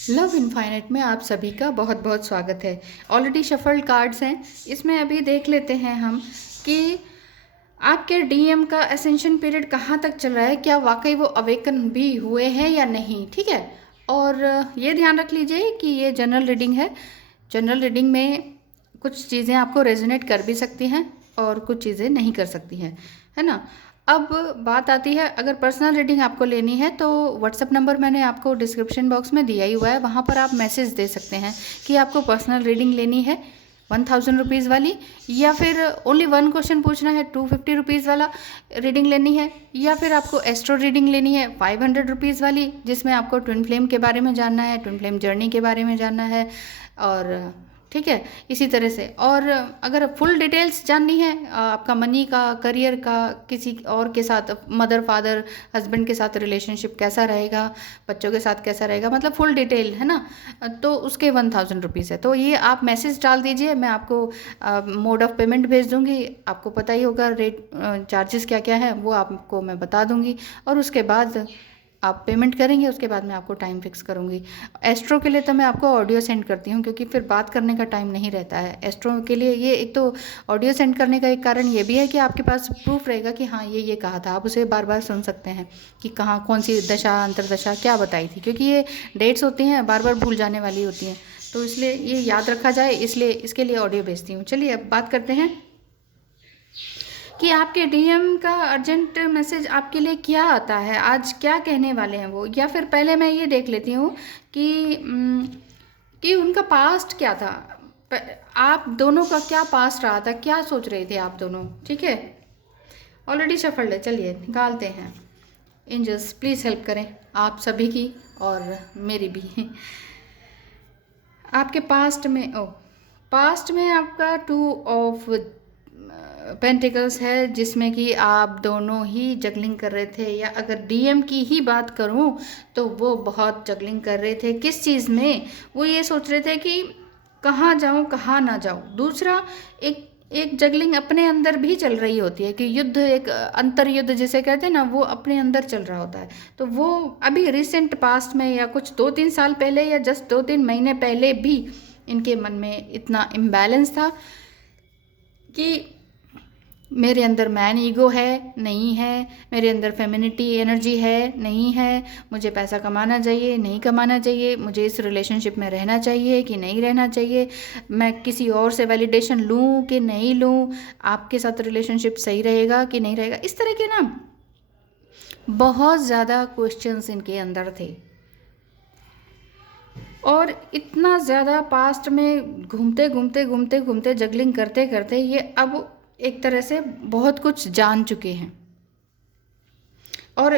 Love infinite में आप सभी का बहुत बहुत स्वागत है। ऑलरेडी शफल्ड कार्ड्स हैं, इसमें अभी देख लेते हैं हम कि आपके डीएम का असेंशन पीरियड कहाँ तक चल रहा है, क्या वाकई वो अवेकन भी हुए हैं या नहीं। ठीक है, और ये ध्यान रख लीजिए कि ये जनरल रीडिंग है। जनरल रीडिंग में कुछ चीज़ें आपको रेजोनेट कर भी सकती हैं और कुछ चीज़ें नहीं कर सकती हैं, है ना। अब बात आती है, अगर पर्सनल रीडिंग आपको लेनी है तो व्हाट्सअप नंबर मैंने आपको डिस्क्रिप्शन बॉक्स में दिया ही हुआ है, वहाँ पर आप मैसेज दे सकते हैं कि आपको पर्सनल रीडिंग लेनी है 1000 रुपीज़ वाली, या फिर ओनली वन क्वेश्चन पूछना है 250 रुपीज़ वाला रीडिंग लेनी है, या फिर आपको एस्ट्रो रीडिंग लेनी है 500 रुपीज़ वाली, जिसमें आपको ट्विन फ्लेम के बारे में जानना है, ट्विन फ्लेम जर्नी के बारे में जानना है। और ठीक है, इसी तरह से। और अगर फुल डिटेल्स जाननी है आपका मनी का, करियर का, किसी और के साथ, मदर फादर हस्बैंड के साथ रिलेशनशिप कैसा रहेगा, बच्चों के साथ कैसा रहेगा, मतलब फुल डिटेल, है ना, तो उसके 1000 रुपीज़ है। तो ये आप मैसेज डाल दीजिए, मैं आपको मोड ऑफ पेमेंट भेज दूँगी। आपको पता ही होगा रेट, चार्जेस क्या क्या है वो आपको मैं बता दूँगी, और उसके बाद आप पेमेंट करेंगे। उसके बाद मैं आपको टाइम फिक्स करूँगी। एस्ट्रो के लिए तो मैं आपको ऑडियो सेंड करती हूँ, क्योंकि फिर बात करने का टाइम नहीं रहता है। एस्ट्रो के लिए ये एक तो ऑडियो सेंड करने का एक कारण ये भी है कि आपके पास प्रूफ रहेगा कि हाँ ये कहा था, आप उसे बार बार सुन सकते हैं कि कहाँ कौन सी दशा अंतरदशा क्या बताई थी, क्योंकि ये डेट्स होती हैं बार बार भूल जाने वाली होती हैं, तो इसलिए ये याद रखा जाए, इसलिए इसके लिए ऑडियो भेजती हूँ। चलिए अब बात करते हैं कि आपके डीएम का अर्जेंट मैसेज आपके लिए क्या आता है, आज क्या कहने वाले हैं वो। या फिर पहले मैं ये देख लेती हूँ कि कि उनका पास्ट क्या था, आप दोनों का क्या पास्ट रहा था, क्या सोच रहे थे आप दोनों। ठीक है, ऑलरेडी सफल है, चलिए निकालते हैं। एंजल्स प्लीज़ हेल्प करें आप सभी की और मेरी भी। आपके पास्ट में, ओ पास्ट में आपका 2 ऑफ पेंटिकल्स है, जिसमें कि आप दोनों ही जगलिंग कर रहे थे, या अगर डीएम की ही बात करूं तो वो बहुत जगलिंग कर रहे थे। किस चीज़ में, वो ये सोच रहे थे कि कहाँ जाऊं कहाँ ना जाऊं। दूसरा, एक एक जगलिंग अपने अंदर भी चल रही होती है कि युद्ध, एक अंतर युद्ध जिसे कहते हैं ना, वो अपने अंदर चल रहा होता है। तो वो अभी रिसेंट पास्ट में, या कुछ 2-3 साल पहले, या जस्ट 2-3 महीने पहले भी इनके मन में इतना इम्बैलेंस था कि मेरे अंदर मैन ईगो है नहीं है, मेरे अंदर फेमिनिटी एनर्जी है नहीं है, मुझे पैसा कमाना चाहिए नहीं कमाना चाहिए, मुझे इस रिलेशनशिप में रहना चाहिए कि नहीं रहना चाहिए, मैं किसी और से वैलिडेशन लूँ कि नहीं लूँ, आपके साथ रिलेशनशिप सही रहेगा कि नहीं रहेगा। इस तरह के ना बहुत ज़्यादा क्वेश्चंस इनके अंदर थे, और इतना ज़्यादा पास्ट में घूमते घूमते घूमते घूमते जगलिंग करते करते ये अब एक तरह से बहुत कुछ जान चुके हैं, और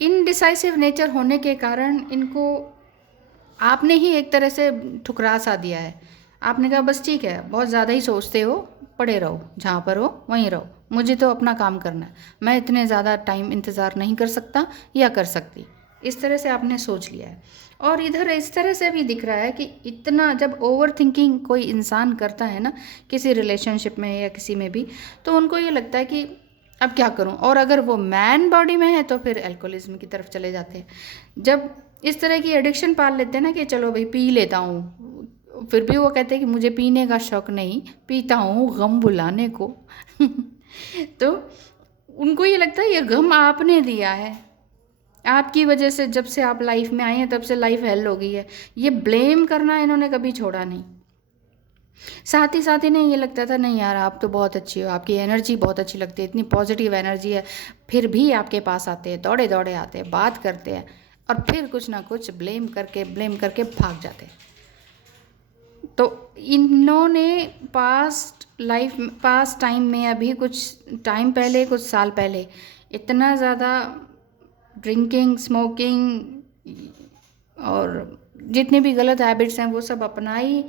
इनडिसाइसिव नेचर होने के कारण इनको आपने ही एक तरह से ठुकरा सा दिया है। आपने कहा बस ठीक है, बहुत ज़्यादा ही सोचते हो, पड़े रहो, जहाँ पर हो वहीं रहो, मुझे तो अपना काम करना है, मैं इतने ज़्यादा टाइम इंतज़ार नहीं कर सकता या कर सकती। इस तरह से आपने सोच लिया है। और इधर इस तरह से भी दिख रहा है कि इतना जब ओवर थिंकिंग कोई इंसान करता है ना, किसी रिलेशनशिप में या किसी में भी, तो उनको ये लगता है कि अब क्या करूं। और अगर वो मैन बॉडी में है तो फिर अल्कोहलिज्म की तरफ चले जाते हैं। जब इस तरह की एडिक्शन पाल लेते हैं ना कि चलो भाई पी लेता हूँ, फिर भी वो कहते हैं कि मुझे पीने का शौक नहीं, पीता हूँ गम बुलाने को। तो उनको ये लगता है ये गम आपने दिया है, आपकी वजह से, जब से आप लाइफ में आए हैं तब से लाइफ हेल हो गई है। ये ब्लेम करना इन्होंने कभी छोड़ा नहीं। साथ ही इन्हें ये लगता था नहीं यार आप तो बहुत अच्छी हो, आपकी एनर्जी बहुत अच्छी लगती है, इतनी पॉजिटिव एनर्जी है, फिर भी आपके पास आते हैं, दौड़े दौड़े आते हैं, बात करते हैं, और फिर कुछ ना कुछ ब्लेम करके भाग जाते हैं। तो इन्होंने पास्ट टाइम में, अभी कुछ टाइम पहले, कुछ साल पहले, इतना ज़्यादा ड्रिंकिंग, स्मोकिंग और जितने भी गलत हैबिट्स हैं वो सब अपनाई,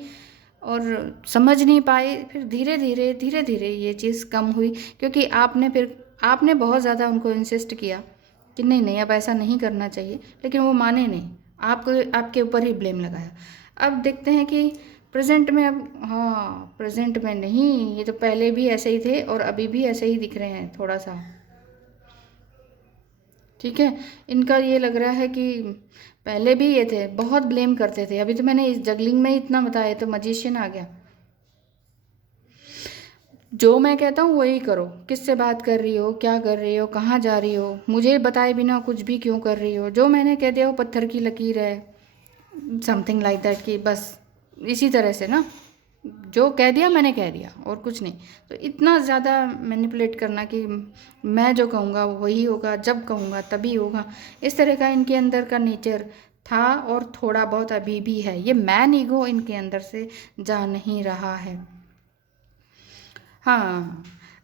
और समझ नहीं पाए। फिर धीरे धीरे ये चीज़ कम हुई, क्योंकि आपने बहुत ज़्यादा उनको इंसिस्ट किया कि नहीं नहीं अब ऐसा नहीं करना चाहिए, लेकिन वो माने नहीं, आपको आपके ऊपर ही ब्लेम लगाया। अब देखते हैं कि प्रेजेंट में, अब हाँ प्रेजेंट में नहीं, ये तो पहले भी ऐसे ही थे और अभी भी ऐसे ही दिख रहे हैं थोड़ा सा। ठीक है, इनका ये लग रहा है कि पहले भी ये थे, बहुत ब्लेम करते थे। अभी तो मैंने इस जगलिंग में इतना बताया, तो मजिशियन आ गया। जो मैं कहता हूँ वही करो। किससे बात कर रही हो, क्या कर रही हो, कहाँ जा रही हो, मुझे बताए बिना कुछ भी क्यों कर रही हो। जो मैंने कह दिया वो पत्थर की लकीर है, समथिंग लाइक दैट, कि बस इसी तरह से ना, जो कह दिया मैंने कह दिया और कुछ नहीं। तो इतना ज़्यादा मैनिपुलेट करना कि मैं जो कहूँगा वही होगा, जब कहूँगा तभी होगा, इस तरह का इनके अंदर का नेचर था और थोड़ा बहुत अभी भी है। ये मैन ईगो इनके अंदर से जा नहीं रहा है। हाँ,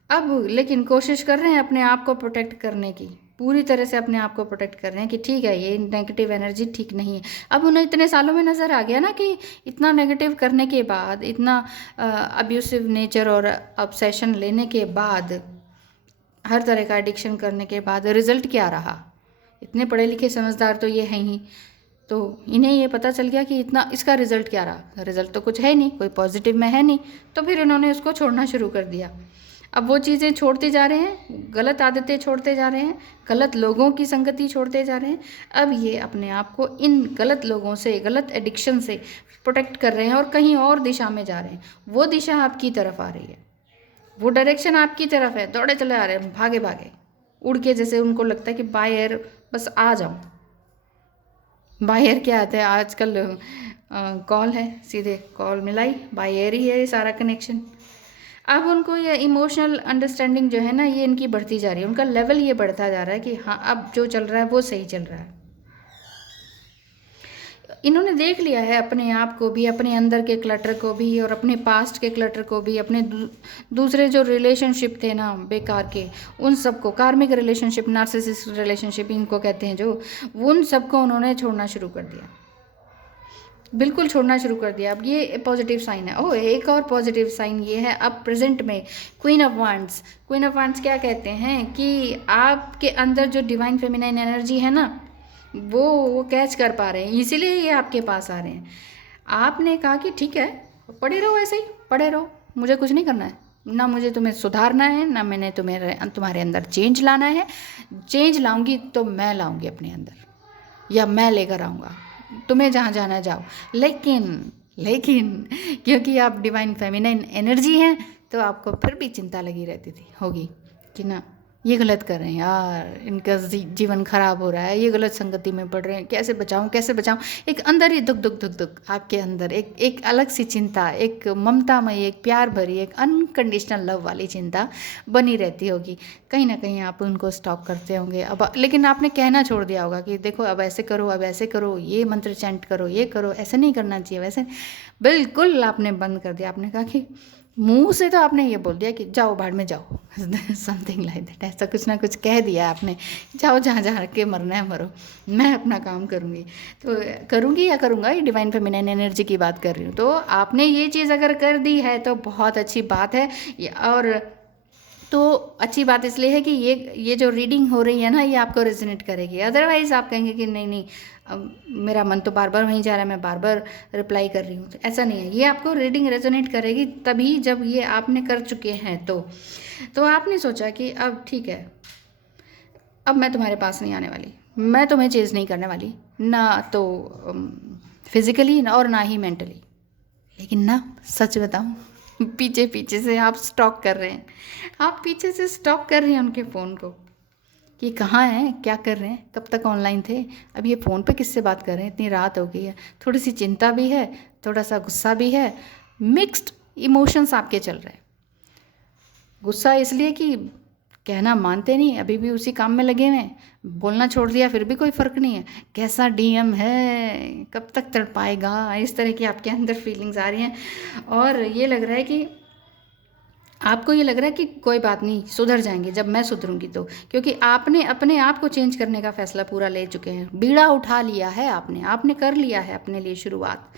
अब लेकिन कोशिश कर रहे हैं अपने आप को प्रोटेक्ट करने की, पूरी तरह से अपने आप को प्रोटेक्ट कर रहे हैं कि ठीक है, ये नेगेटिव एनर्जी ठीक नहीं है। अब उन्हें इतने सालों में नज़र आ गया ना कि इतना नेगेटिव करने के बाद, इतना अब्यूसिव नेचर और ऑब्सेशन लेने के बाद, हर तरह का एडिक्शन करने के बाद रिजल्ट क्या रहा। इतने पढ़े लिखे समझदार तो ये हैं ही, तो इन्हें ये पता चल गया कि इतना इसका रिजल्ट क्या रहा। रिजल्ट तो कुछ है नहीं, कोई पॉजिटिव में है नहीं, तो फिर इन्होंने उसको छोड़ना शुरू कर दिया। अब वो चीज़ें छोड़ते जा रहे हैं, गलत आदतें छोड़ते जा रहे हैं, गलत लोगों की संगति छोड़ते जा रहे हैं। अब ये अपने आप को इन गलत लोगों से, गलत एडिक्शन से प्रोटेक्ट कर रहे हैं और कहीं और दिशा में जा रहे हैं। वो दिशा आपकी तरफ आ रही है, वो डायरेक्शन आपकी तरफ है, दौड़े चले आ रहे हैं, भागे भागे उड़ के, जैसे उनको लगता है कि बाय एयर बस आ जाऊँ। बाय एयर क्या आता है आजकल, कॉल है, सीधे कॉल मिलाई, बाय एयर ही है ये सारा कनेक्शन। अब उनको ये इमोशनल अंडरस्टैंडिंग जो है ना, ये इनकी बढ़ती जा रही है, उनका लेवल ये बढ़ता जा रहा है कि हाँ, अब जो चल रहा है वो सही चल रहा है। इन्होंने देख लिया है अपने आप को भी, अपने अंदर के क्लटर को भी, और अपने पास्ट के क्लटर को भी, अपने दूसरे जो रिलेशनशिप थे ना बेकार के, उन सबको, कार्मिक रिलेशनशिप, नार्सिसिस्ट रिलेशनशिप इनको कहते हैं जो, उन सबको उन्होंने छोड़ना शुरू कर दिया, बिल्कुल छोड़ना शुरू कर दिया। अब ये पॉजिटिव साइन है। ओह, एक और पॉजिटिव साइन ये है, अब प्रेजेंट में queen of wands, queen of wands क्या कहते हैं कि आपके अंदर जो डिवाइन फेमिनाइन एनर्जी है ना, वो कैच कर पा रहे हैं, इसीलिए ये आपके पास आ रहे हैं। आपने कहा कि ठीक है, पड़े रहो, ऐसे ही पड़े रहो, मुझे कुछ नहीं करना है, ना मुझे तुम्हें सुधारना है, ना मैंने तुम्हारे अंदर चेंज लाना है। चेंज लाऊंगी तो मैं लाऊंगी अपने अंदर, या मैं लेकर आऊँगा, तुम्हें जहाँ जाना जाओ। लेकिन क्योंकि आप डिवाइन फेमिनाइन एनर्जी हैं, तो आपको फिर भी चिंता लगी रहती थी होगी कि ना, ये गलत कर रहे हैं यार, इनका जीवन खराब हो रहा है, ये गलत संगति में पड़ रहे हैं, कैसे बचाऊं कैसे बचाऊं। एक अंदर ही दुख दुख दुख दुख, आपके अंदर एक अलग सी चिंता, एक ममतामयी, एक प्यार भरी, एक अनकंडीशनल लव वाली चिंता बनी रहती होगी। कहीं ना कहीं आप उनको स्टॉक करते होंगे। अब लेकिन आपने कहना छोड़ दिया होगा कि देखो अब ऐसे करो, अब ऐसे करो, ये मंत्र चैंट करो, ये करो, ऐसे नहीं करना चाहिए, वैसे बिल्कुल आपने बंद कर दिया। आपने कहा कि मुंह से तो आपने ये बोल दिया कि जाओ भाड़ में जाओ, समथिंग लाइक दैट, ऐसा कुछ ना कुछ कह दिया आपने, जाओ जहाँ जहाँ के मरना है मरो, मैं अपना काम करूँगी। तो करूँगी या करूँगा, ये डिवाइन फेमिनाइन एनर्जी की बात कर रही हूँ। तो आपने ये चीज़ अगर कर दी है तो बहुत अच्छी बात है। और तो अच्छी बात इसलिए है कि ये जो रीडिंग हो रही है ना, ये आपको रेजोनेट करेगी। अदरवाइज़ आप कहेंगे कि नहीं नहीं, अब मेरा मन तो बार बार वहीं जा रहा है, मैं बार बार रिप्लाई कर रही हूँ। तो ऐसा नहीं है, ये आपको रीडिंग रेजोनेट करेगी तभी जब ये आपने कर चुके हैं। तो आपने सोचा कि अब ठीक है, अब मैं तुम्हारे पास नहीं आने वाली, मैं तुम्हें चेज़ नहीं करने वाली, ना तो फिज़िकली और ना ही मेंटली। लेकिन ना, सच बताऊँ, पीछे पीछे से आप स्टॉक कर रहे हैं, आप पीछे से स्टॉक कर रहे हैं उनके फ़ोन को कि कहाँ हैं, क्या कर रहे हैं, कब तक ऑनलाइन थे, अब ये फ़ोन पे किससे बात कर रहे हैं, इतनी रात हो गई है। थोड़ी सी चिंता भी है, थोड़ा सा गुस्सा भी है, मिक्स्ड इमोशंस आपके चल रहे हैं। गुस्सा इसलिए कि कहना मानते नहीं, अभी भी उसी काम में लगे हुए हैं, बोलना छोड़ दिया फिर भी कोई फ़र्क नहीं है, कैसा डीएम है, कब तक तड़पाएगा, इस तरह की आपके अंदर फीलिंग्स आ रही हैं। और ये लग रहा है कि आपको ये लग रहा है कि कोई बात नहीं, सुधर जाएंगे जब मैं सुधरूंगी तो, क्योंकि आपने अपने आप को चेंज करने का फैसला पूरा ले चुके हैं, बीड़ा उठा लिया है आपने कर लिया है अपने लिए शुरुआत।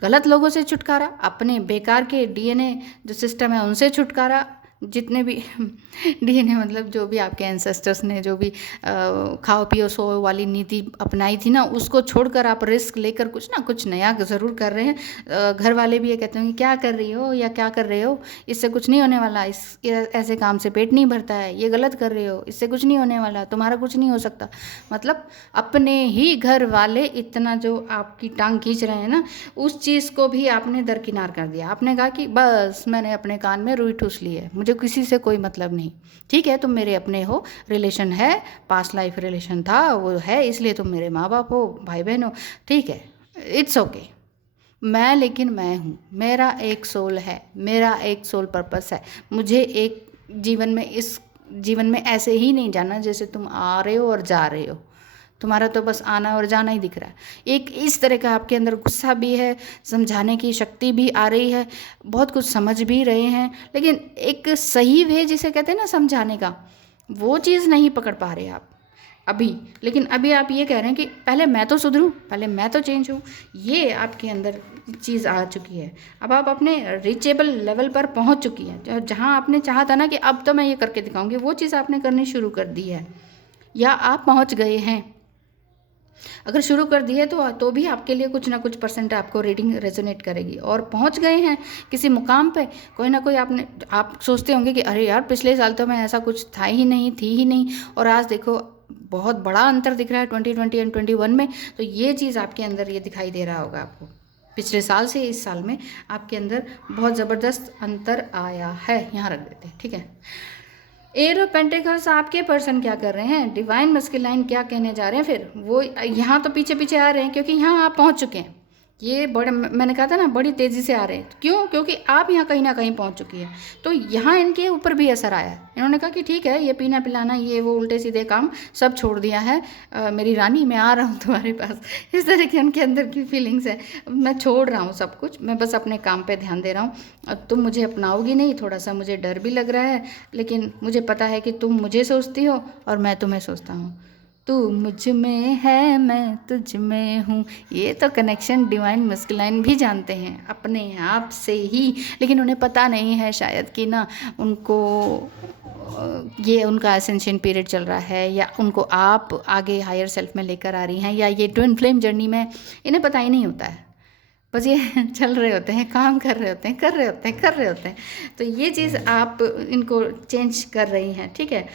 गलत लोगों से छुटकारा, अपने बेकार के डीएनए जो सिस्टम है उनसे छुटकारा, जितने भी डीएनए मतलब जो भी आपके एंसेस्टर्स ने जो भी खाओ पियो सो वाली नीति अपनाई थी ना, उसको छोड़कर आप रिस्क लेकर कुछ ना कुछ नया ज़रूर कर रहे हैं। घर वाले भी ये कहते हैं कि क्या कर रही हो या क्या कर रहे हो, इससे कुछ नहीं होने वाला, इस ऐसे काम से पेट नहीं भरता है, ये गलत कर रहे हो, इससे कुछ नहीं होने वाला, तुम्हारा कुछ नहीं हो सकता। मतलब अपने ही घर वाले इतना जो आपकी टांग खींच रहे हैं ना, उस चीज़ को भी आपने दरकिनार कर दिया। आपने कहा कि बस मैंने अपने कान में रुई ठूस ली है, मुझे किसी से कोई मतलब नहीं। ठीक है, तुम मेरे अपने हो, रिलेशन है, पास्ट लाइफ रिलेशन था वो है, इसलिए तुम मेरे माँ बाप हो, भाई बहन हो, ठीक है, इट्स ओके। मैं लेकिन मैं हूँ, मेरा एक सोल है, मेरा एक सोल पर्पस है। मुझे एक जीवन में, इस जीवन में ऐसे ही नहीं जाना जैसे तुम आ रहे हो और जा रहे हो। तुम्हारा तो बस आना और जाना ही दिख रहा है। एक इस तरह का आपके अंदर गुस्सा भी है, समझाने की शक्ति भी आ रही है, बहुत कुछ समझ भी रहे हैं, लेकिन एक सही वे जिसे कहते हैं ना समझाने का, वो चीज़ नहीं पकड़ पा रहे आप अभी। लेकिन अभी आप ये कह रहे हैं कि पहले मैं तो सुधरूं, पहले मैं तो चेंज हूँ। ये आपके अंदर चीज़ आ चुकी है। अब आप अपने रीचेबल लेवल पर पहुँच चुकी है, जहाँ आपने चाहा था ना कि अब तो मैं ये करके दिखाऊंगी, वो चीज़ आपने करनी शुरू कर दी है, या आप पहुँच गए हैं। अगर शुरू कर दिए तो भी आपके लिए कुछ ना कुछ परसेंट आपको रीडिंग रेजोनेट करेगी। और पहुंच गए हैं किसी मुकाम पे, कोई ना कोई आप सोचते होंगे कि अरे यार पिछले साल तो मैं ऐसा कुछ था ही नहीं, थी ही नहीं, और आज देखो बहुत बड़ा अंतर दिख रहा है 2020 एंड 2021 में। तो ये चीज़ आपके अंदर ये दिखाई दे रहा होगा आपको, पिछले साल से इस साल में आपके अंदर बहुत ज़बरदस्त अंतर आया है। यहाँ रख देते हैं, ठीक है। एट ऑफ पेंटिकल्स आपके पर्सन क्या कर रहे हैं, डिवाइन मस्कुलाइन क्या कहने जा रहे हैं, फिर वो यहाँ तो पीछे पीछे आ रहे हैं क्योंकि यहाँ आप पहुँच चुके हैं। ये बड़े, मैंने कहा था ना, बड़ी तेज़ी से आ रहे हैं। क्यों? क्योंकि आप यहाँ कहीं ना कहीं पहुँच चुकी है। तो यहाँ इनके ऊपर भी असर आया है। इन्होंने कहा कि ठीक है, ये पीना पिलाना, ये वो उल्टे सीधे काम सब छोड़ दिया है, मेरी रानी मैं आ रहा हूँ तुम्हारे पास, इस तरह की उनके अंदर की फीलिंग्स है। मैं छोड़ रहा हूँ सब कुछ, मैं बस अपने काम पे ध्यान दे रहा हूँ। तुम मुझे अपनाओगी नहीं, थोड़ा सा मुझे डर भी लग रहा है, लेकिन मुझे पता है कि तुम मुझे सोचती हो और मैं तुम्हें सोचता हूँ। तू मुझ में है, मैं तुझ में हूँ। ये तो कनेक्शन डिवाइन मस्कुलाइन भी जानते हैं अपने आप से ही, लेकिन उन्हें पता नहीं है शायद कि ना उनको ये उनका असेंशन पीरियड चल रहा है, या उनको आप आगे हायर सेल्फ में लेकर आ रही हैं, या ये ट्विन फ्लेम जर्नी में इन्हें पता ही नहीं होता है। बस ये चल रहे होते हैं, काम कर रहे होते हैं, कर रहे होते हैं, कर रहे होते हैं। तो ये चीज़ आप इनको चेंज कर रही हैं, ठीक है।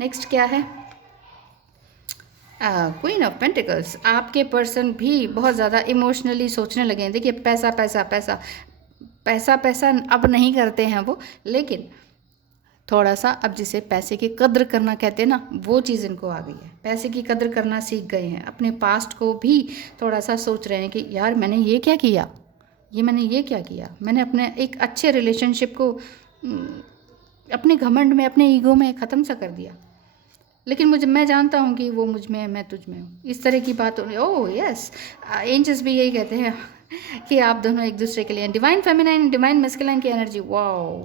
नेक्स्ट क्या है, क्वीन ऑफ पेंटिकल्स। आपके पर्सन भी बहुत ज़्यादा इमोशनली सोचने लगे हैं। देखिए पैसा पैसा पैसा पैसा पैसा अब नहीं करते हैं वो, लेकिन थोड़ा सा अब जिसे पैसे की कद्र करना कहते हैं ना, वो चीज़ इनको आ गई है। पैसे की कद्र करना सीख गए हैं। अपने पास्ट को भी थोड़ा सा सोच रहे हैं कि यार मैंने ये क्या किया, मैंने ये क्या किया, मैंने अपने एक अच्छे रिलेशनशिप को अपने घमंड में, अपने ईगो में ख़त्म सा कर दिया, लेकिन मैं जानता हूँ कि वो मुझ में है, मैं तुझ में हूँ, इस तरह की बात हो रही है। ओह यस, एंजल्स भी यही कहते हैं कि आप दोनों एक दूसरे के लिए, डिवाइन फेमिनाइन डिवाइन मस्कुलाइन की एनर्जी, वाओ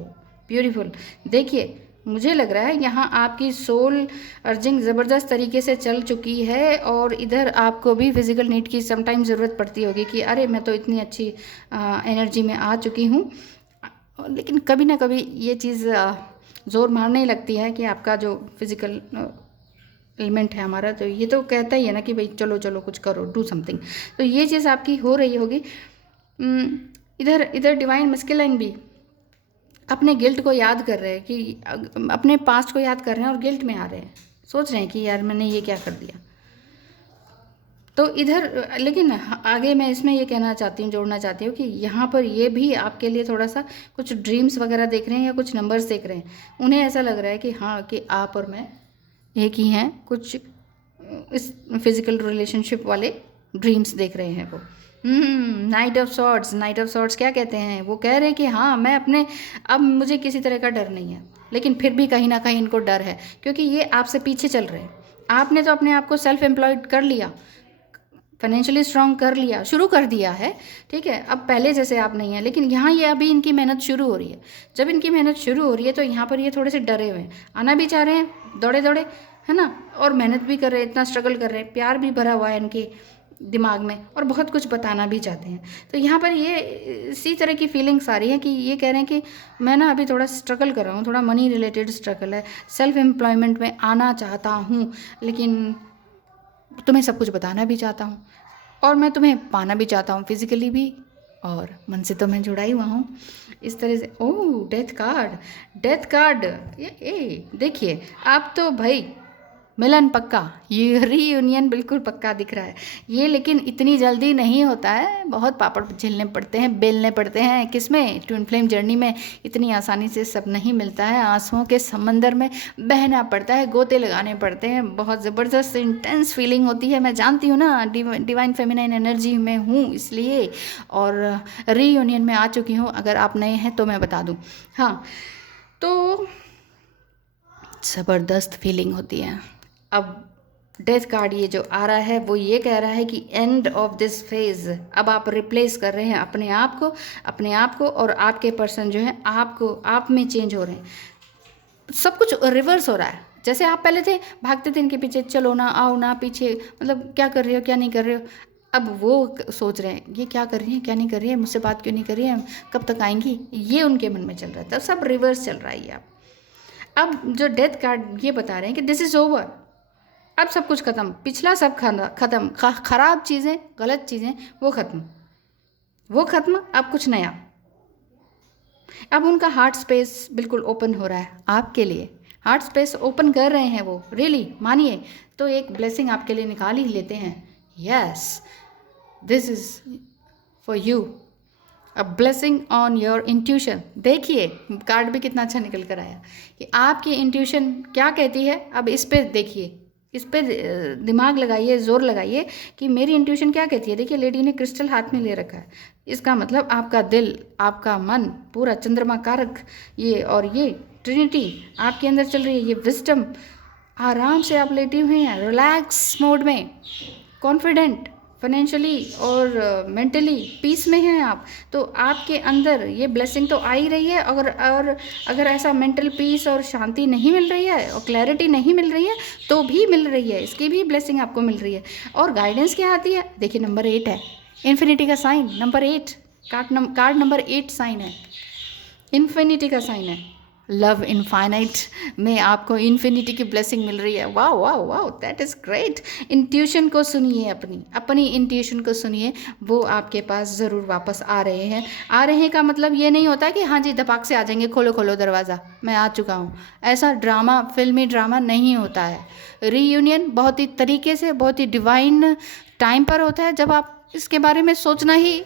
ब्यूटीफुल। देखिए मुझे लग रहा है यहाँ आपकी सोल अर्जिंग ज़बरदस्त तरीके से चल चुकी है, और इधर आपको भी फिजिकल नीड की समटाइम ज़रूरत पड़ती होगी कि अरे मैं तो इतनी अच्छी एनर्जी में आ चुकी हूँ, लेकिन कभी ना कभी ये चीज़ ज़ोर मारने ही लगती है कि आपका जो फिज़िकल एलिमेंट है हमारा, तो ये तो कहता ही है ना कि भाई चलो चलो कुछ करो, डू समथिंग। तो ये चीज़ आपकी हो रही होगी। इधर डिवाइन मस्कुलाइन भी अपने गिल्ट को याद कर रहे हैं, कि अपने पास्ट को याद कर रहे हैं और गिल्ट में आ रहे हैं, सोच रहे हैं कि यार मैंने ये क्या कर दिया। तो इधर लेकिन आगे मैं इसमें ये कहना चाहती हूँ, जोड़ना चाहती हूँ कि यहाँ पर ये भी आपके लिए थोड़ा सा कुछ ड्रीम्स वगैरह देख रहे हैं, या कुछ नंबर्स देख रहे हैं। उन्हें ऐसा लग रहा है कि हाँ, कि आप और मैं एक ही हैं, कुछ इस फिजिकल रिलेशनशिप वाले ड्रीम्स देख रहे हैं वो। Night of swords, night of swords क्या कहते हैं, वो कह रहे हैं कि हाँ मैं अपने, अब मुझे किसी तरह का डर नहीं है, लेकिन फिर भी कहीं ना कहीं इनको डर है, क्योंकि ये आपसे पीछे चल रहे हैं। आपने तो अपने आप को सेल्फ एम्प्लॉयड कर लिया, फाइनेंशियली स्ट्रॉन्ग कर लिया, शुरू कर दिया है, ठीक है। अब पहले जैसे आप नहीं हैं, लेकिन यहाँ ये अभी इनकी मेहनत शुरू हो रही है। जब इनकी मेहनत शुरू हो रही है तो यहाँ पर ये थोड़े से डरे हुए हैं, आना भी चाह रहे हैं, दौड़े दौड़े, है ना, और मेहनत भी कर रहे हैं, इतना स्ट्रगल कर रहे हैं, प्यार भी भरा हुआ है इनके दिमाग में, और बहुत कुछ बताना भी चाहते हैं। तो यहाँ पर ये इसी तरह की फीलिंग्स आ रही है कि ये कह रहे हैं कि मैं ना अभी थोड़ा स्ट्रगल कर रहा हूँ, थोड़ा मनी रिलेटेड स्ट्रगल है, सेल्फ एम्प्लॉयमेंट में आना चाहता हूँ, लेकिन तुम्हें सब कुछ बताना भी चाहता हूँ, और मैं तुम्हें पाना भी चाहता हूँ, फिजिकली भी और मन से तो मैं जुड़ा ही हुआ हूँ इस तरह से। ओह, डेथ कार्ड, डेथ कार्ड, ये देखिए, आप तो भाई मिलन पक्का, ये रीयूनियन बिल्कुल पक्का दिख रहा है ये, लेकिन इतनी जल्दी नहीं होता है, बहुत पापड़ झेलने पड़ते हैं, बेलने पड़ते हैं। किसमें? ट्विन फ्लेम जर्नी में इतनी आसानी से सब नहीं मिलता है, आंसुओं के समंदर में बहना पड़ता है, गोते लगाने पड़ते हैं, बहुत ज़बरदस्त इंटेंस फीलिंग होती है। मैं जानती हूँ ना, डिवाइन फेमिनाइन एनर्जी में हूँ इसलिए, और रीयूनियन में आ चुकी हूँ। अगर आप नए हैं तो मैं बता दूँ, हाँ, तो ज़बरदस्त फीलिंग होती है। अब डेथ कार्ड ये जो आ रहा है वो ये कह रहा है कि एंड ऑफ दिस फेज, अब आप रिप्लेस कर रहे हैं अपने आप को, और आपके पर्सन जो है आपको, आप में चेंज हो रहे हैं, सब कुछ रिवर्स हो रहा है। जैसे आप पहले थे, भागते थे इनके पीछे, चलो ना, आओ ना, पीछे, मतलब क्या कर रहे हो, क्या नहीं कर रहे हो। अब वो सोच रहे हैं ये क्या कर रही है, क्या नहीं कर रही है, मुझसे बात क्यों नहीं कर रही है, कब तक आएंगी, ये उनके मन में चल रहा है। तब सब रिवर्स चल रहा है ये। अब जो डेथ कार्ड ये बता रहे हैं कि दिस इज़ ओवर, अब सब कुछ ख़त्म, पिछला सब ख़त्म, ख़राब चीज़ें, गलत चीज़ें वो ख़त्म, अब कुछ नया। अब उनका हार्ट स्पेस बिल्कुल ओपन हो रहा है आपके लिए, हार्ट स्पेस ओपन कर रहे हैं वो, रियली मानिए। तो एक ब्लेसिंग आपके लिए निकाल ही लेते हैं। Yes, this is for you, a blessing on your intuition. देखिए कार्ड भी कितना अच्छा निकल कर आया कि आपकी इंट्यूशन क्या कहती है। अब इस पे देखिए, इस पे दिमाग लगाइए, जोर लगाइए कि मेरी इंट्यूशन क्या कहती है। देखिए लेडी ने क्रिस्टल हाथ में ले रखा है, इसका मतलब आपका दिल, आपका मन पूरा चंद्रमा कारक ये, और ये ट्रिनिटी आपके अंदर चल रही है, ये विजडम। आराम से आप लेटे हुए हैं, रिलैक्स मोड में, कॉन्फिडेंट, फाइनेंशियली और मेंटली पीस में हैं आप। तो आपके अंदर ये ब्लेसिंग तो आ ही रही है। और अगर ऐसा मेंटल पीस और शांति नहीं मिल रही है और क्लैरिटी नहीं मिल रही है तो भी मिल रही है, इसकी भी ब्लेसिंग आपको मिल रही है। और गाइडेंस क्या आती है, देखिए नंबर 8 है, इन्फिनिटी का sign, number 8, card number 8 sign है, इन्फिनिटी का साइन है। लव इनफाइनाइट में आपको इन्फिनिटी की ब्लेसिंग मिल रही है। वाह वाह वाह, दैट इज़ ग्रेट। इंट्यूशन को सुनिए, अपनी इंट्यूशन को सुनिए, वो आपके पास ज़रूर वापस आ रहे हैं। आ रहे हैं का मतलब ये नहीं होता कि हाँ जी धपाक से आ जाएंगे, खोलो खोलो दरवाज़ा, मैं आ चुका हूँ। ऐसा ड्रामा, फिल्मी ड्रामा नहीं होता है। रीयूनियन बहुत ही तरीके से, बहुत ही डिवाइन टाइम पर होता है, जब आप इसके बारे में सोचना ही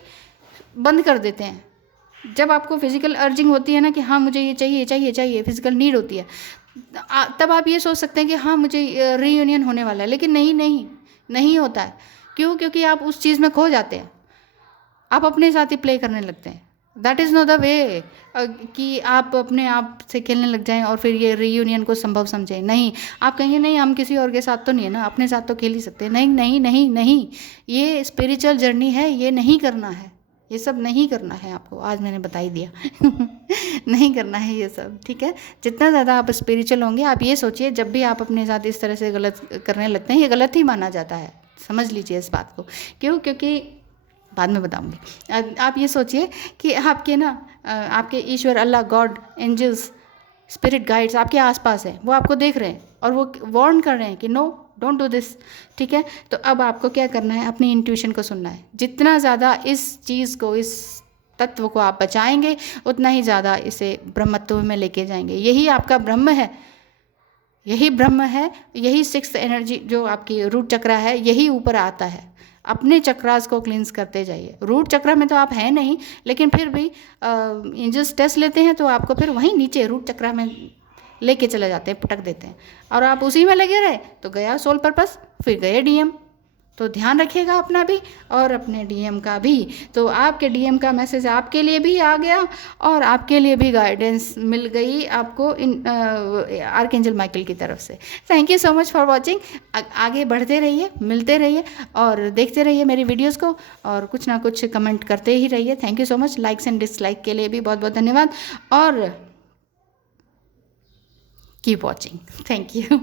बंद कर देते हैं। जब आपको फिजिकल अर्जिंग होती है ना कि हाँ मुझे ये चाहिए चाहिए चाहिए, फिजिकल नीड होती है, तब आप ये सोच सकते हैं कि हाँ मुझे रीयूनियन होने वाला है। लेकिन नहीं होता है। क्यों? क्योंकि आप उस चीज़ में खो जाते हैं, आप अपने साथ ही प्ले करने लगते हैं। That is not the way कि आप अपने आप से खेलने लग जाएं और फिर ये रीयूनियन को संभव समझें। नहीं, आप कहेंगे नहीं हम किसी और के साथ तो नहीं है ना, अपने साथ तो खेल ही सकते हैं। नहीं नहीं नहीं नहीं, ये स्पिरिचुअल जर्नी है, ये नहीं करना है, ये सब नहीं करना है आपको। आज मैंने बता ही दिया नहीं करना है ये सब, ठीक है। जितना ज़्यादा आप स्पिरिचुअल होंगे, आप ये सोचिए जब भी आप अपने साथ इस तरह से गलत करने लगते हैं, ये गलत ही माना जाता है, समझ लीजिए इस बात को। क्यों? क्योंकि बाद में बताऊंगी। आप ये सोचिए कि आपके ना आपके ईश्वर, अल्लाह, गॉड, एंजल्स, स्पिरिट गाइड्स आपके आसपास हैं, वो आपको देख रहे हैं और वो वार्न कर रहे हैं कि नो डोंट डू दिस, ठीक है। तो अब आपको क्या करना है, अपनी इंट्यूशन को सुनना है। जितना ज़्यादा इस चीज़ को, इस तत्व को आप बचाएंगे, उतना ही ज़्यादा इसे ब्रह्मत्व में लेके जाएंगे। यही आपका ब्रह्म है, यही ब्रह्म है, यही सिक्स्थ एनर्जी जो आपकी रूट चक्रा है, यही ऊपर आता है। अपने चक्रास को क्लींस करते जाइए। रूट चक्र में तो आप हैं नहीं, लेकिन फिर भी एंजल्स टेस्ट लेते हैं तो आपको फिर वहीं नीचे रूट चक्र में लेके चले जाते हैं, पटक देते हैं, और आप उसी में लगे रहे तो गया सोल पर्पस, फिर गए डीएम। तो ध्यान रखिएगा अपना भी और अपने डीएम का भी। तो आपके डीएम का मैसेज आपके लिए भी आ गया और आपके लिए भी गाइडेंस मिल गई आपको इन आर्कएंजल माइकल की तरफ से। Thank you so much for watching. आगे बढ़ते रहिए, मिलते रहिए और देखते रहिए मेरी वीडियोज़ को, और कुछ ना कुछ कमेंट करते ही रहिए। Thank you so much. Likes and dislike के लिए भी बहुत बहुत धन्यवाद और कीप वॉचिंग। Thank you.